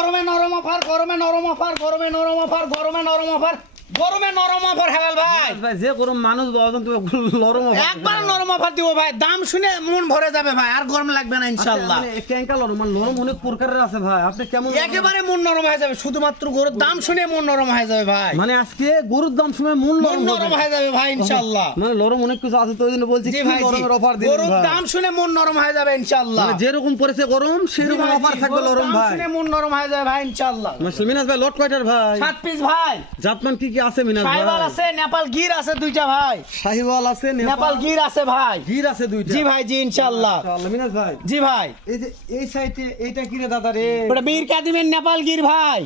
গরমে নরম অফার, গরমে নরম অফার, গরমে নরম অফার, গরমে নরম অফার, গরমে নরম অফার। হেলাল ভাই ভাই যে গরম মানুষ বাবা তুমি নরম অফার একবার নরম অফার দিব ভাই, দাম শুনে মন ভরে যাবে ভাই, আর গরম লাগবে না ইনশাআল্লাহ। কেঙ্কা নরম মানে নরম অনেক প্রকারের আছে ভাই, আপনি কেমন একেবারে মন নরম হয়ে যাবে, শুধুমাত্র গরুর দাম শুনে মন নরম হয়ে যাবে ভাই, মানে আজকে গরুর দাম সময় মন মন নরম হয়ে যাবে ভাই ইনশাআল্লাহ। মানে নরম অনেক কিছু আছে তো ওই জন্য বলছি জি কি ভাই জি, নরমের অফার দিন গরুর ভাই। দাম শুনে মন নরম হয়ে যাবে ইনশাআল্লাহ। মানে যেরকম পড়েছে গরম সেরকম অফার থাকবে নরম দাম ভাই। শুনে মন নরম হয়ে যাবে ভাই ইনশাআল্লাহ। মাশাআল্লাহ। মিনাজ ভাই লট কয়টার ভাই? 7 পিস ভাই। জাতমান কি কি আছে মিনাজ ভাই? শাহিওয়াল আছে, নেপাল গির আছে দুইটা ভাই, শাহিওয়াল আছে, নেপাল গির আছে ভাই। গির আছে দুইটা। জি ভাই জি ইনশাআল্লাহ। মাশাআল্লাহ মিনাজ ভাই। জি ভাই, এই যে এই সাইডে এইটা কি রে দাদা রে? ওটা বীর কাদিমের নেপাল গির ভাই,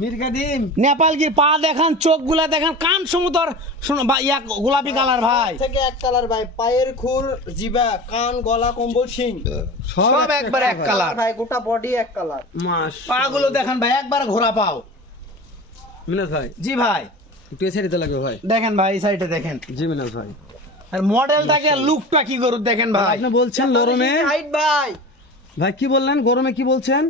মিরকাদিম। নেপাল গির। পা দেখেন, চোখগুলা দেখেন, কান সমুদর শোনো ভাই, ইয়া গোলাপি কালার ভাই, থেকে এক কালার ভাই, পায়ের খুর, জিবা, কান, গলা, কম্বল, শিং সব একবার এক কালার ভাই, গোটা বডি এক কালার। মাশাআল্লাহ। পা গুলো দেখেন ভাই, একবার ঘোরা পাও। মিনাজ ভাই জি ভাই একটু এই সাইডে লাগবে ভাই। দেখেন ভাই, এই সাইডে দেখেন, জি মিনাজ ভাই। আর মডেলটাকে লুকটা কি করুন দেখেন ভাই। আপনি বলছেন নরমে হাইট ভাই, ভাই কি বললেন গরমে কি বলছেন?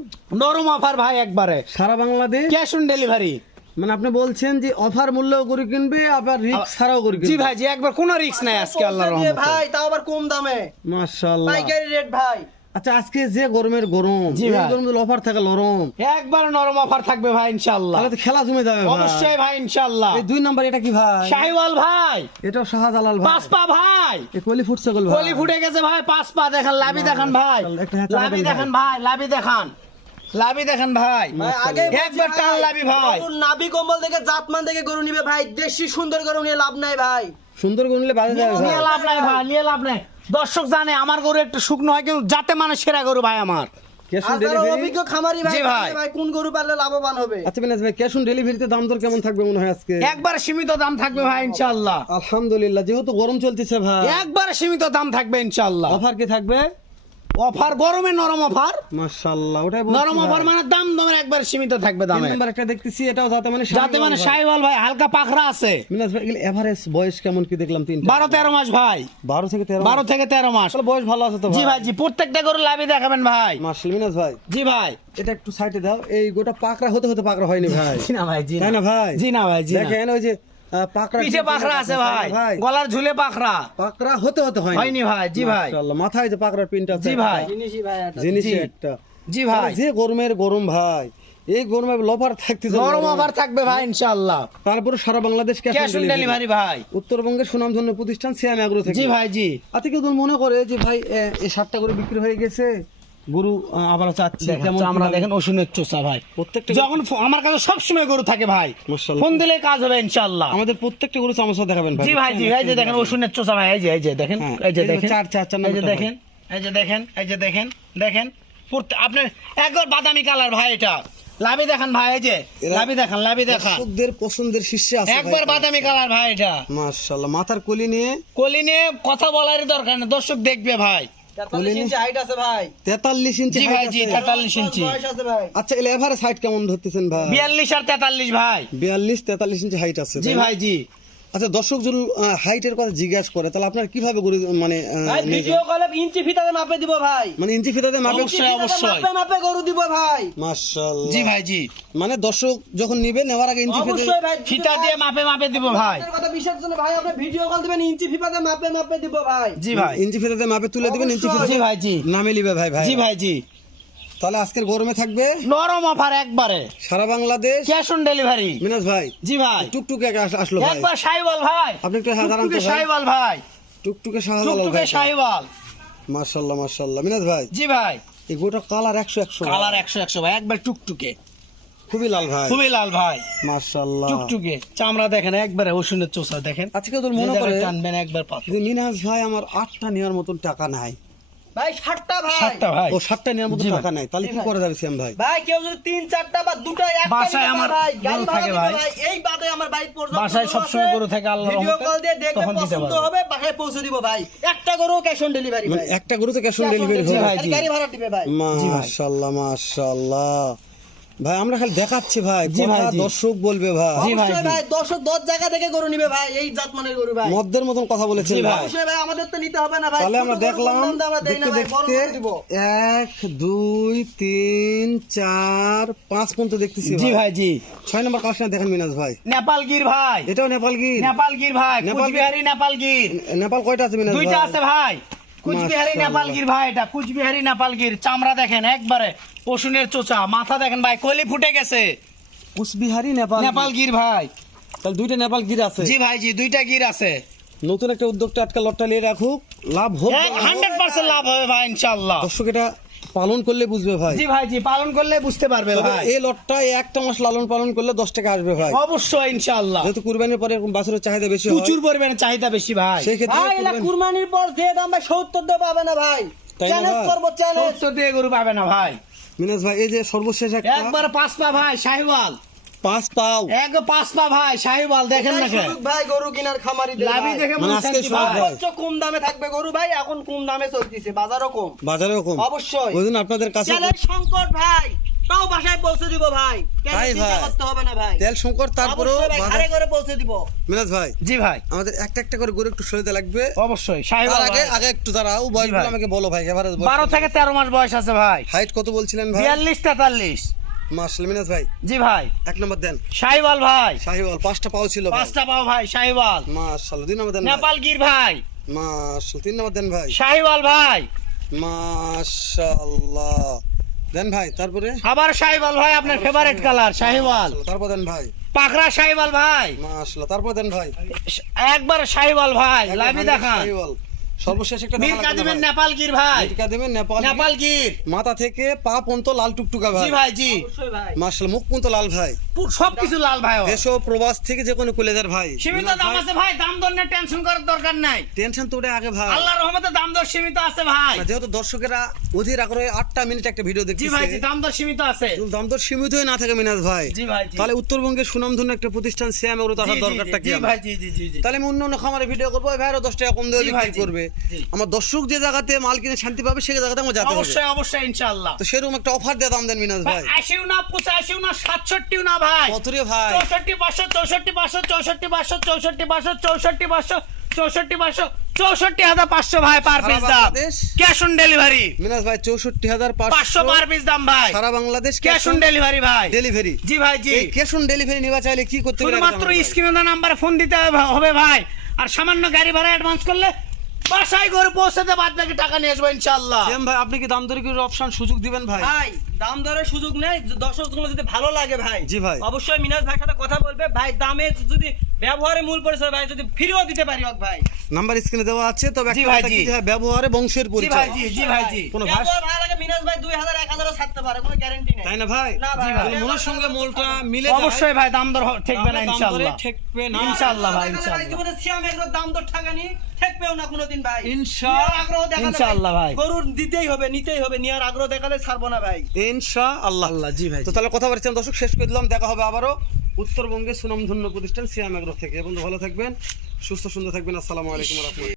নরম অফার ভাই একবারে, সারা বাংলাদেশ ক্যাশ অন ডেলিভারি। মানে আপনি বলছেন যে অফার মূল্যও করে কিনবে আবার রিস্ক ছাড়াও করে কিনবে। জি ভাই জি, একবার কোনো রিস্ক নাই আজকে আল্লাহর পৌঁছে দিয়ে রহমতে। ভাই, তাও আবার কম দামে, মাশাআল্লাহ। পাইকারি রেট ভাই। আচ্ছা আজকে যে গরমের গরম, জি এই ভাই। গরমে অফার থাকে নরম, একবার নরম অফার থাকবে ভাই ইনশাআল্লাহ। তাহলে তো খেলা জমে যাবে ভাই। অবশ্যই ভাই ইনশাআল্লাহ। এই 2 নাম্বার এটা কি ভাই? শাহিওয়াল ভাই, এটাও শাহজালাল ভাই। পাঁচ পা ভাই, এই কলি ফুটছে গল ভাই। কলি ফুটে গেছে ভাই, পাঁচ পা দেখেন, লাভি দেখেন ভাই, একটা হাতে লাভি রাখেন দেখেন ভাই, লাভি দেখান, লাভি দেখেন ভাই, ভাই আগে একবার টান লাভি ভাই। গরুর নাভি কম্বল থেকে, জাতমান থেকে গরু নিবে ভাই, দেশি সুন্দর গরু নিয়ে লাভ নাই ভাই। সুন্দর গরুলে বাজে যাবে ভাই। নিয়ে লাভ নাই ভাই, নিয়ে লাভ নাই। দর্শক জানে আমার গরু একটু শুকনো হয়, কিন্তু যাতে মানে সেরা গরু ভাই আমার। ক্যাশ আর অন যারা ডেলিভারি। অভিজ্ঞ খামারি ভাই, জি ভাই। ভাই কোন গরু পারলে লাভবান হবে। আচ্ছা মিনাজ ভাই ক্যাশ অন ডেলিভারিতে দাম দর কেমন থাকবে মনে হয় আজকে? একবার সীমিত দাম থাকবে ভাই ইনশাআল্লাহ, আলহামদুলিল্লাহ, যেহেতু গরম চলতেছে ভাই একবার সীমিত দাম থাকবে ইনশাআল্লাহ। অফার কি থাকবে? অফার গরমে নরম অফার, মাশাআল্লাহ, ওটাই বলছি নরম অফার ভাই। মানে দাম দমের একবার সীমিত থাকবে 3 দামে, নাম্বার একটা দেখতেছি, এটাও যাতে মানে যাতে মানে শাহিওয়াল ভাই, হালকা পাখরা আছে। মিনাজ ভাই এগুলো এভারেজ বয়স কেমন কি দেখলাম? 3টা 12-13 মাস ভাই, 12 থেকে 13 12 থেকে 13 মাস। আসলে বয়স ভালো আছে তো জি ভাই জি, প্রত্যেকটা গরু লাভি দেখাবেন ভাই। মাশাআল্লাহ। মিনাজ ভাই জি ভাই এটা একটু সাইডে দাও, এই গোটা পাকড়া হতে হতে পাকড়া হয়নি ভাই, জি না ভাই, জি তাই না ভাই? জি না ভাই, জি না। দেখেন ওই যে পাকড়া পিঠে পাখরা আছে ভাই, ভাই গলার ঝুলে পাখরা পাকড়া হতে হতে হয়নি ভাই। জি ভাই মাশাআল্লাহ, মাথায় যে পাকড়ার পিনটা আছে জি ভাই, জিনিসই ভাই এটা। জিনিসই জি। একটা। জি ভাই, তাহলে যে গরমের গরম ভাই, এই গরমে লফার থাকতে নরম অফার থাকবে ভাই ইনশাআল্লাহ, তারপরে সারা বাংলাদেশ ক্যাশ অন ডেলিভারি ভাই। উত্তরবঙ্গের সুনামধন্য প্রতিষ্ঠান সিয়াম এগ্রো থেকে। জি ভাই জি, আচ্ছা কেউ তো মনে করে যে ভাই এই 7টা গরু বিক্রি হয়ে গেছে, গরু আবার চাচ্ছে কেমন আমরা কি দেখেন ওষুনের চোষা ভাই, প্রত্যেকটা যখন আমার কাছে সব সময় গরু থাকে ভাই, মাশাআল্লাহ। ফোন দিলে কাজ হবে ইনশাআল্লাহ। আমাদের প্রত্যেকটা গরু চামচা দেখাবেন ভাই। জি ভাই জি, এই যে দেখেন ওষুনের চোষা ভাই, এই যে দেখেন, হ্যাঁ, এই যে এই যে দেখেন, চার এই যে নাম্বারটা দেখেন, এই যে দেখেন, এই যে দেখেন, দেখেন আপনার একবার বাদামি কালার ভাই, এটা লাভি দেখান ভাই, এই যে লাভি দেখান, লাভি দেখান, দর্শকদের পছন্দের শীর্ষে আছে একবার বাদামি কালার ভাই, এটা মাশাআল্লাহ। মাথার কলি নিয়ে কলি নিয়ে কথা বলার দরকার নেই, দর্শক দেখবে ভাই। 43 ইঞ্চি হাইট আছে ভাই, 43 ইঞ্চি জি height ভাই জি, আছে। 43 ইঞ্চি। বয়স আছে ভাই। আচ্ছা এর এভারেজ হাইট কেমন ধরতেছেন ভাই? 42 আর 43 ভাই। 42-43 ইঞ্চি হাইট আছে জি তাই না? ভাই জি, আচ্ছা দর্শক যদি হাইটের কথা জিজ্ঞাসা করে তাহলে আপনার কিভাবে গরু মানে ভাই ভিডিও কলে ইঞ্চি ফিতাতে মাপে দিব ভাই, মানে ইঞ্চি ফিতাতে মাপে? অবশ্যই অবশ্যই। মাপে মাপে গরু দিব ভাই। মাশাআল্লাহ। জি ভাই জি, মানে দর্শক যখন নিবে নেওয়ার আগে ইঞ্চি ফিতে অবশ্যই ভাই, ফিতা দিয়ে মাপে মাপে দিব ভাই। আপনার কথা বিশ্বাস জন্য ভাই, আপনি ভিডিও কল দিবেন, ইঞ্চি ফিতাতে মাপে মাপে দিব ভাই। জি ভাই ইঞ্চি ফিতাতে মাপে তুলে দিবেন, ইঞ্চি জি ফিতাতে ভাই জি, নামে নিবে ভাই ভাই। জি ভাই জি, তাহলে আজকের গরমে থাকবে নরম অফার একবারে, সারা Bangladesh. Cash on delivery. Minaj ভাই জি ভাই, টুকটুকে আসলো ভাই, একবার শাহিওয়াল ভাই, আপনি একটু হাজার টুকটুকে আনতে ভাই। শাহিওয়াল ভাই, টুকটুকে শাহজালাল টুকটুকে ভাই। শাহিওয়াল। মাশাআল্লাহ মাশাআল্লাহ। মিনাজ ভাই জি ভাই, এই গোটা কালার 100 কালার 100 ভাই, একবার টুকটুকে, খুবই লাল ভাই, খুবই লাল ভাই, মাশাআল্লাহ। টুকটুকে চামড়া দেখেন, একবারে ওষুনের চোষা দেখেন, আজকে তোর যে মনে করে জায়গায় টানবেন একবার পাবেন। যে মিনাজ ভাই আমার 8টা নেওয়ার মতন টাকা নাই, ভাই 60টা ভাই, 7টা ভাই, ও 7টা নেওয়ার মতন জি ভাই। টাকা নাই, তাহলে কি করা যাবে শ্যাম ভাই? ভাই কেউ যদি 3-4টা বা 2টা একটা বাসায় নিতে আমার ভাই, গাড়ি গরু ভাড়া থাকে দিতে ভাই। ভাই, এই বাদে আমার বাইক পর্যন্ত বাসায় সবসময় গরু থাকে আল্লাহর ভিডিও রহমতে, কল দিয়ে দেখবে তখন দিতে পছন্দ পারবো। হবে, বাসায় পৌঁছে দিব ভাই। একটা গরু ক্যাশ অন ডেলিভারি মানে ভাই, একটা গরুতে cash on Cash on delivery delivery, হবে? ভাই, জি। গাড়ি ভাড়া দিবে ভাই। জি ভাই। মাশাআল্লাহ মাশাআল্লাহ। ভাই আমরা খালি দেখাচ্ছি ভাই, জি ভাই, কথা জি। দর্শক বলবে ভাই। জি ভাই, অবশ্যই জি। ভাই 10 জায়গা থেকে গরু নিবে ভাই এই জাতমানের গরু ভাই। মদ্যের মতন কথা বলেছেন জি ভাই। ভাই। অবশ্যই ভাই আমাদের তো নিতে হবে না ভাই। তাহলে আমরা ছোট গরু দেখলাম কম দামে আমরা দেই না দেখতে ভাই, বড় দেখতে গরু দিব। 1 2 3 4 5 পর্যন্ত দেখতেছি জি ভাই, জি। 6 নম্বর কালেকশন দেখেন মিনাজ ভাই। নেপাল গির ভাই, এটাও নেপাল গির। নেপাল গির ভাই, নেপাল কুচবিহারি নেপাল গির। নেপাল কয়টা আছে মিনাজ ভাই? দুইটা আছে ভাই, কুচবিহারি মাশাআল্লাহ। নেপাল গির ভাই, এটা কুচবিহারি নেপাল গির। চামড়া দেখেন একবারে পশুনের চোচা, মাথা দেখেন ভাই কলি ফুটে গেছে। কুচবিহারি নেপাল নেপাল গির ভাই, তাহলে দুইটা নেপাল গির আছে। জি ভাই, জি, দুইটা গির আছে। নতুন একটা উদ্যোগটা আজকাল লটটা নিয়ে রাখুক, লাভ হোক। 100% লাভ হবে ভাই ইনশাআল্লাহ। দর্শক এটা পালন করলে বুঝবে ভাই। জি ভাই, জি, পালন করলে বুঝতে পারবে তবে ভাই, এই লটটা একটা মাস লালন পালন করলে 10 টাকা আসবে ভাই। অবশ্যই ইনশাআল্লাহ। যেহেতু কুরবানির পরে এরকম বাছুরের চাহিদা বেশি হয়, প্রচুর পরিমাণে চাহিদা বেশি ভাই। সেই ক্ষেত্রে ভাই এলা কুরবানির পর যে দাম ভাই 70 দিয়ে পাবে না ভাই। তাই না চ্যালেঞ্জ ভাই? করব চ্যালেঞ্জ। 70 দিয়ে গরু পাবে না ভাই। মিনাজ ভাই এই যে সর্বশেষ একটা একবার 5 পা ভাই শাহিওয়াল, 5 পাও এক 5 পা ভাই শাহিওয়াল দেখেন না কেন ভাই গরু কিনার খামারিদের লাভি ভাই। দেখে মানে মনে আজকে শান্তি সব ভাই। ভাই। সর্বোচ্চ কম দামে থাকবে গরু ভাই, এখন কম দামে চলতেছে, বাজারও কম। বাজারেও কম। অবশ্যই। ওই জন্য আপনাদের কাছে চ্যালেঞ্জ সংকট ভাই, তাও বাসায় পৌঁছে দিব ভাই। কেন তাই চিন্তা ভাই। করতে হবে না ভাই। তেল সংকট, তারপরেও অবশ্যই ভাই, বাজার। ঘরে ঘরে পৌঁছে দিব। মিনাজ ভাই জি ভাই, আমাদের একটা একটা করে গরু একটু সরিতে লাগবে। অবশ্যই তার শাহিওয়াল আগে ভাই। আগে একটু দাঁড়াও, বয়স ভাই। আমাকে বলো ভাই। এভারেজ 12 থেকে 13 মাস বয়স আছে ভাই। হাইট কত বলছিলেন ভাই? 42 43। মাশাআল্লাহ মিনাজ ভাই জি ভাই, এক নম্বর দেন। শাহিওয়াল ভাই, শাহিওয়াল 5টা পাও ছিল ভাই। 5টা পাও ভাই শাহিওয়াল। মাশাআল্লাহ 2 নম্বর দেন ভাই। নেপাল গির ভাই, মাশাআল্লাহ 3 নম্বর দেন ভাই। শাহিওয়াল ভাই, মাশাআল্লাহ দেন ভাই। তারপরে আবার শাহিওয়াল ভাই, আপনার ফেভারিট কালার শাহিওয়াল। তারপর দেন ভাই। পাকড়া শাহিওয়াল ভাই, মাশাআল্লাহ তারপর দেন ভাই। একবার শাহিওয়াল ভাই, লাভি দেখান। শাহিওয়াল সর্বশেষ একটা মির কাদিমের নেপাল গির ভাই, দেবেন নেপাল নেপাল গির। মাথা থেকে পা পর্যন্ত লাল টুকটুকা ভাই। জি ভাই, জি, অবশ্যই ভাই। মাশাআল্লাহ মুখ পর্যন্ত লাল ভাই। সবকিছু লাল ভাই। দেশ ও প্রবাস থেকে যে কোনো কুলেদার ভাই। সীমিত দাম আছে ভাই, দাম দর নিয়ে টেনশন করার দরকার নাই। টেনশন তো ওটা আগে ভাই। আল্লাহর রহমতে দাম দর সীমিত আছে ভাই। যেহেতু দর্শকেরা অধীর আগ্রহে 8টা মিনিট একটা ভিডিও জি দেখতেছে, ভাই, জি, দাম দর সীমিত আছে। যদি দাম দর সীমিত হয়ে না থাকে মিনাজ ভাই, জি ভাই, জি, তাহলে উত্তরবঙ্গের সুনামধন্য একটা প্রতিষ্ঠান সিএম এর তো জি, আসার জি, দরকারটা কি জি আমার? ভাই, জি, জি, জি, জি। তাহলে আমি অন্য অন্য খামারে ভিডিও করবো, ওই ভাইয়েরও 10 টাকা কম দিয়ে জি ভাই, বিক্রি জি, করবে। জি। আমার দর্শক যে জায়গাতে মাল কিনে শান্তি পাবে সেই জায়গাতে আমার যেতে হবে। অবশ্যই, অবশ্যই ইনশাআল্লাহ। তো সেরকম একটা অফার দিয়ে দাম দেন মিনাজ ভাই। 80 না 85 না 67 না ভাই, কত রে ভাই? 64 500 64 500 64 500 64 500 64 500 64,500 ভাই পার সারা পিস দাম। Bangladesh? Cash on delivery Minaj ভাই 64,500 500 পার পিস দাম ভাই। সারা বাংলাদেশ ক্যাশ অন ডেলিভারি ভাই। ডেলিভারি। জি ভাই, জি, এই ক্যাশ অন ডেলিভারি নিবা চাইলে কি করতে হবে? শুধুমাত্র স্ক্রিনে দেওয়া নাম্বারে ফোন দিতে হবে ভাই, আর সামান্য গাড়ি ভাড়া অ্যাডভান্স করলে বাসায় ঘরে পৌঁছাতে বাদ বাকি টাকা নিয়ে আসবো ইনশাআল্লাহ। সিএম ভাই আপনি কি দাম দরে কি অপশন সুযোগ দিবেন ভাই? ভাই দাম দরের সুযোগ নেই, দর্শকগুলো যদি ভালো লাগে ভাই, জি ভাই। অবশ্যই মিনাজ ভাইয়ের সাথে কথা বলবে ভাই। দামে যদি ব্যবহারে মূল পরিচয় ভাই, যদি ফ্রিও দিতে পারি হোক ভাই। নাম্বার স্ক্রিনে দেওয়া আছে, তবে জি একটা ভাই, কথা জি। কি যে ব্যবহারে বংশের জি ভাই, পরিচয়। জি, জি ভাই, জি। কোনো ভাষ ব্যবহার ভালো লাগে মিনাজ ভাই 2000 1000 ও ছাড়তে পারে, কোনো গ্যারান্টি নেই। তাই না ভাই? না ভাই, তাহলে মনের সঙ্গে মোলটা মিলে যায়। অবশ্যই ভাই, দাম দর ঠেকবে না তাহলে দাম দরে ইনশাআল্লাহ। ঠেকবে না। ইনশাআল্লাহ ভাই, ভাই ইনশাআল্লাহ। জীবনে সিয়াম একদম দাম দর ঠাকানি ঠেকবেও না কোনোদিন ভাই। ইনশাআল্লাহ। নেওয়ার আগ্রহ দেখালে ইনশাআল্লাহ ভাই। গরুর দিতেই হবে, নিতেই হবে, নেওয়ার আগ্রহ দেখালে ছাড়বো না ভাই। ইনশাআল্লাহ। আল্লাহ, জি ভাই, তো জি। তাহলে কথা বলছিলাম দর্শক, শেষ করে দিলাম। দেখা হবে আবারও উত্তরবঙ্গের সুনামধন্য প্রতিষ্ঠান সিয়াম এগ্রো থেকে। বন্ধু ভালো থাকবেন, সুস্থ সুন্দর থাকবেন। আসসালামু আলাইকুম ওয়া রাহমাতুল্লাহ।